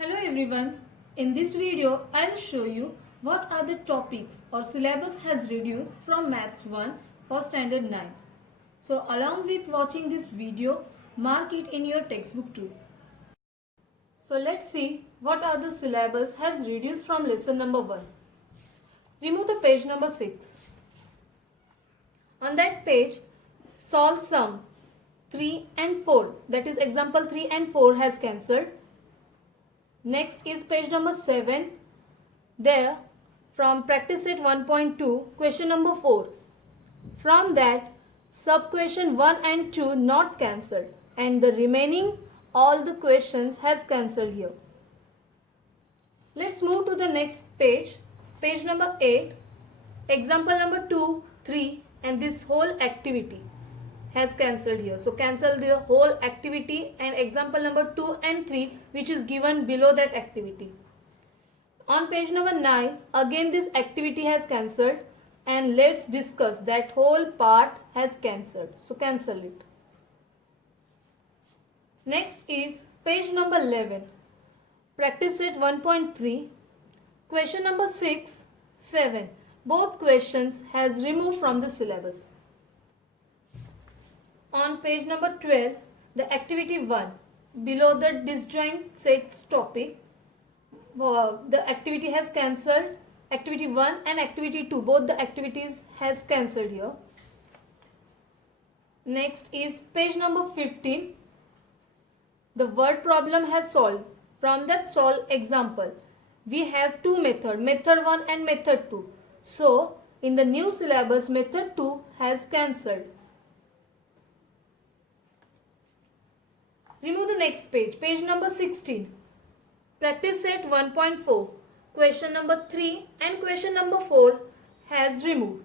Hello everyone. In this video, I'll show you what are the topics or syllabus has reduced from Maths 1 for Standard 9. So along with watching this video, mark it in your textbook too. So let's see what are the syllabus has reduced from lesson number 1. Remove the page number 6. On that page, solve sum 3 and 4, that is example 3 and 4 has cancelled. Next is page number 7. There, from practice set 1.2, question number 4. From that, sub question 1 and 2 not cancelled, and the remaining all the questions has cancelled here. Let's move to the next page, page number 8. Example number 2, 3 and this whole activity has cancelled here. So cancel the whole activity and example number 2 and 3 which is given below that activity. On page number 9, again this activity has cancelled, and let's discuss that whole part has cancelled. So cancel it. Next is page number 11. Practice set 1.3. Question number 6, 7. Both questions has removed from the syllabus. On page number 12, the activity 1, below the disjoint sets topic, the activity has cancelled. Activity 1 and activity 2, both the activities has cancelled here. Next is page number 15. The word problem has solved. From that solve example, we have two methods, method 1 and method 2. So, in the new syllabus, method 2 has cancelled. Remove the next page, page number 16. Practice set 1.4. Question number 3 and question number 4 has removed.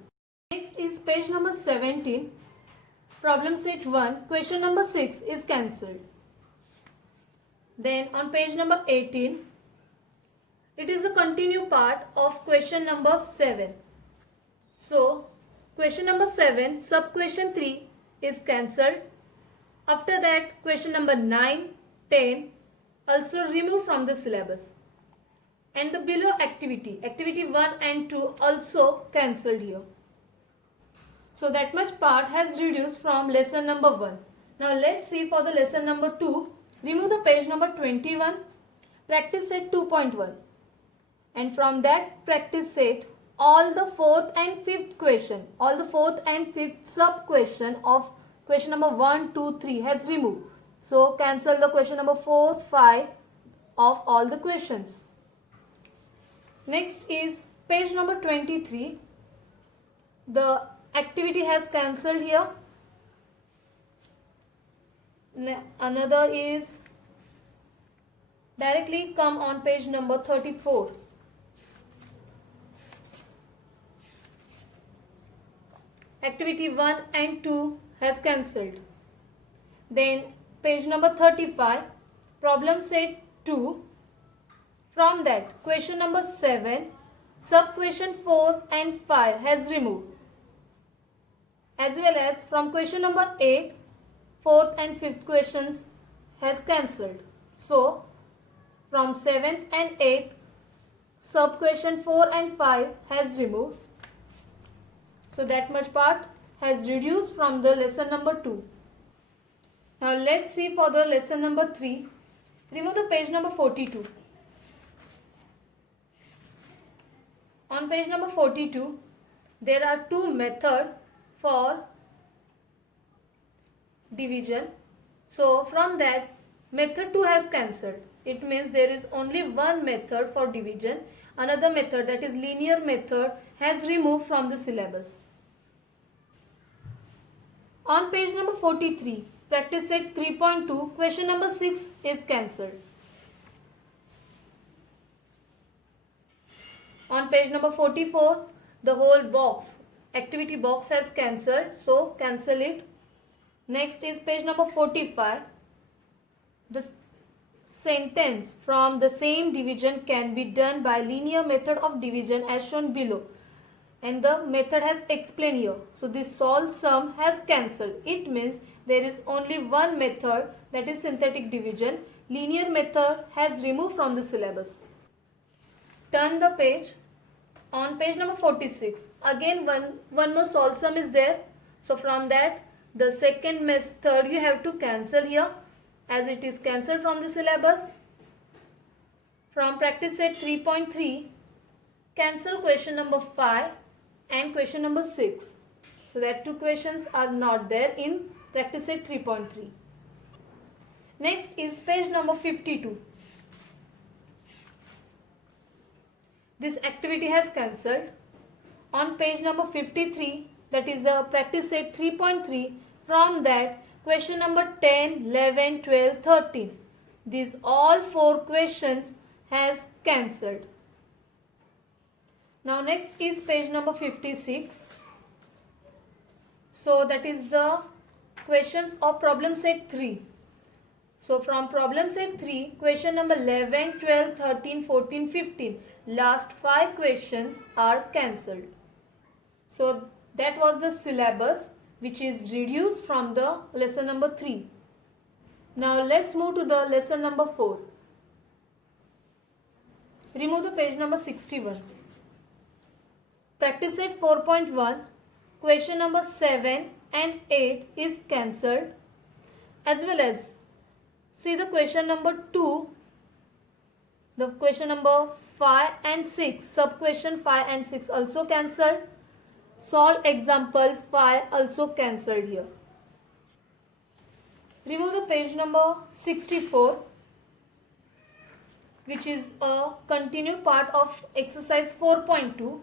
Next is page number 17. Problem set 1. Question number 6 is cancelled. Then on page number 18, it is the continue part of question number 7. So, question number 7, sub question 3 is cancelled. After that, question number 9, 10 also removed from the syllabus. And the below activity, activity 1 and 2 also cancelled here. So that much part has reduced from lesson number 1. Now let's see for the lesson number 2. Remove the page number 21, practice set 2.1. And from that practice set, all the 4th and 5th question, all the 4th and 5th sub question of question number 1, 2, 3 has removed. So cancel the question number 4, 5 of all the questions. Next is page number 23. The activity has cancelled here. Another is directly come on page number 34. Activity 1 and 2 has cancelled. Then page number 35, problem set 2. From that, question number 7, sub question 4 and 5 has removed. As well as from question number 8, 4th and 5th questions has cancelled. So, from 7th and 8th, sub question 4 and 5 has removed. So that much part has reduced from the lesson number 2. Now let's see for the lesson number 3. Remove the page number 42. On page number 42, there are two methods for division. So from that, method 2 has cancelled. It means there is only one method for division. Another method, that is linear method, has removed from the syllabus. On page number 43, practice set 3.2, question number 6 is cancelled. On page number 44, the whole box, activity box has cancelled, so cancel it. Next is page number 45. The sentence from the same division can be done by linear method of division as shown below. And the method has explained here. So this solve sum has cancelled. It means there is only one method, that is synthetic division. linear method has removed from the syllabus. Turn the page. On page number 46, again one more solve sum is there. So from that, the second method you have to cancel here, as it is cancelled from the syllabus. From practice set 3.3, cancel question number 5 and question number 6. So that two questions are not there in practice set 3.3. Next is page number 52. This activity has cancelled. On page number 53, that is the practice set 3.3, from that question number 10, 11, 12, 13. These all 4 questions has cancelled. Now next is page number 56. So that is the questions of problem set 3. So from problem set 3, question number 11, 12, 13, 14, 15, last 5 questions are cancelled. So that was the syllabus which is reduced from the lesson number 3. Now let's move to the lesson number 4. Remove the page number 61. Practice set 4.1, question number 7 and 8 is cancelled, as well as see the question number 2, the question number 5 and 6, sub question 5 and 6 also cancelled. Solve example 5 also cancelled here. Remove the page number 64, which is a continued part of exercise 4.2.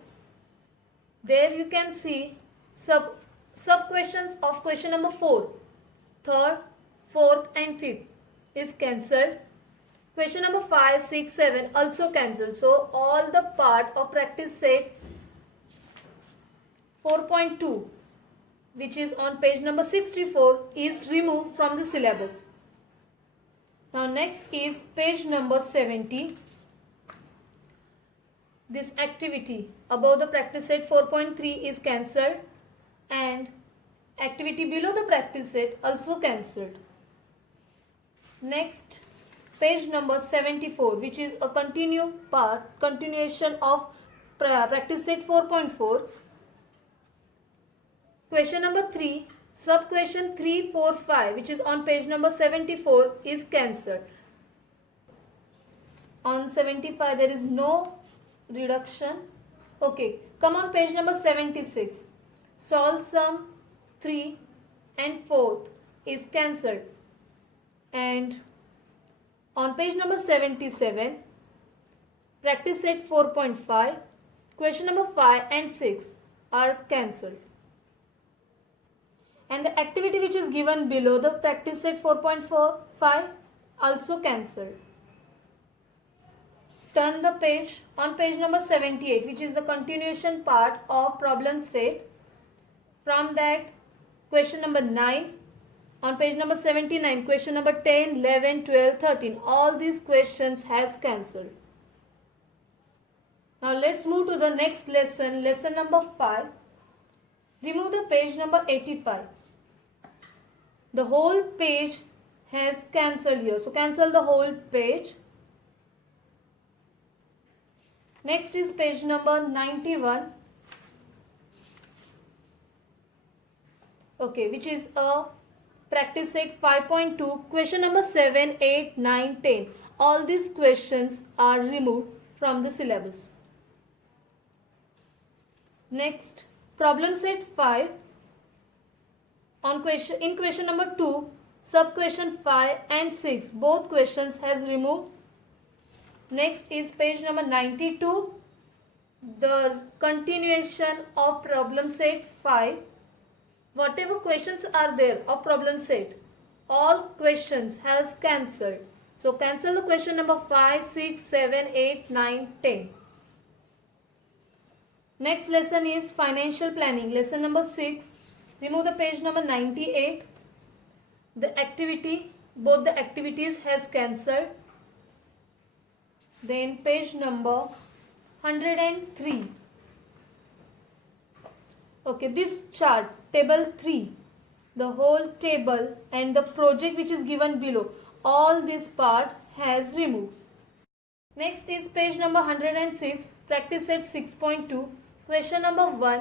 There you can see sub questions of question number 4, 3rd, 4th and 5th is cancelled. Question number 5, 6, 7 also cancelled. So all the part of practice set 4.2, which is on page number 64, is removed from the syllabus. Now next is page number 70. This activity above the practice set 4.3 is cancelled, and activity below the practice set also cancelled. Next, page number 74, which is a continuation of practice set 4.4. Question number 3, sub question 3, 4, 5, which is on page number 74, is cancelled. On 75 there is no reduction. Okay, come on page number 76. Solve sum 3 and 4th is cancelled. And on page number 77, practice set 4.5, question number 5 and 6 are cancelled. And the activity which is given below the practice set 4.45 also cancelled. Turn the page. On page number 78, which is the continuation part of problem set, from that question number 9, on page number 79, question number 10, 11, 12, 13, all these questions has cancelled. Now let's move to the next lesson, lesson number 5. Remove the page number 85. The whole page has cancelled here. So cancel the whole page. Next is page number 91. Okay, which is a practice set 5.2, question number 7, 8, 9, 10. All these questions are removed from the syllabus. Next, problem set 5. In question number 2, sub question 5 and 6, both questions has removed. Next is page number 92, the continuation of problem set 5. Whatever questions are there of problem set, all questions has cancelled. So cancel the question number 5, 6, 7, 8, 9, 10. Next lesson is financial planning, lesson number 6. Remove the page number 98. The activity, both the activities has cancelled. Then page number 103. Okay, this chart, table 3, the whole table and the project which is given below, all this part has removed. Next is page number 106, practice set 6.2, question number 1,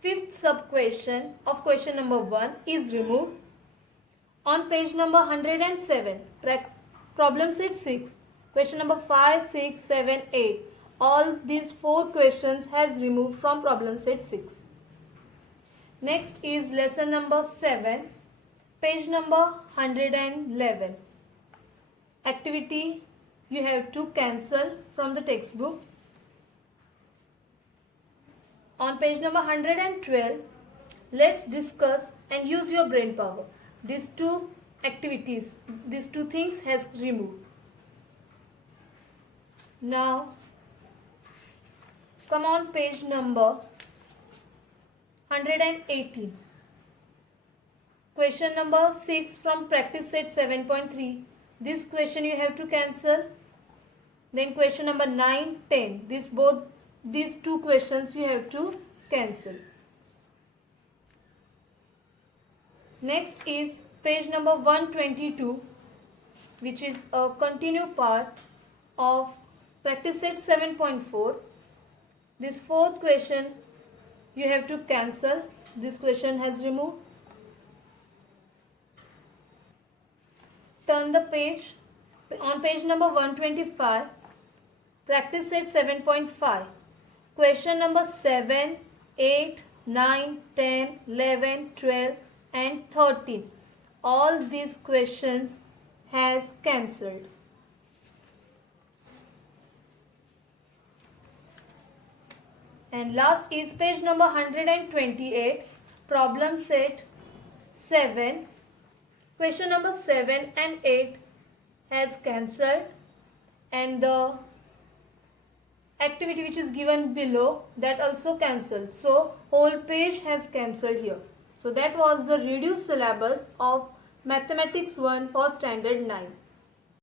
fifth sub question of question number 1 is removed. On page number 107, problem set 6, question number 5, 6, 7, 8, all these 4 questions has removed from problem set 6. Next is lesson number 7, page number 111. Activity you have to cancel from the textbook. On page number 112, let's discuss and use your brain power. These two activities, these two things has removed. Now, come on page number 118. Question number 6 from practice set 7.3. This question you have to cancel. Then question number 9, 10. These two questions you have to cancel. Next is page number 122, which is a continued part of practice set 7.4. This 4th question you have to cancel. This question has removed. Turn the page. On page number 125, practice set 7.5. Question number 7, 8, 9, 10, 11, 12 and 13. All these questions has cancelled. And last is page number 128, problem set 7. Question number 7 and 8 has cancelled, and the activity which is given below, that also cancelled. So whole page has cancelled here. So that was the reduced syllabus of Mathematics 1 for Standard 9.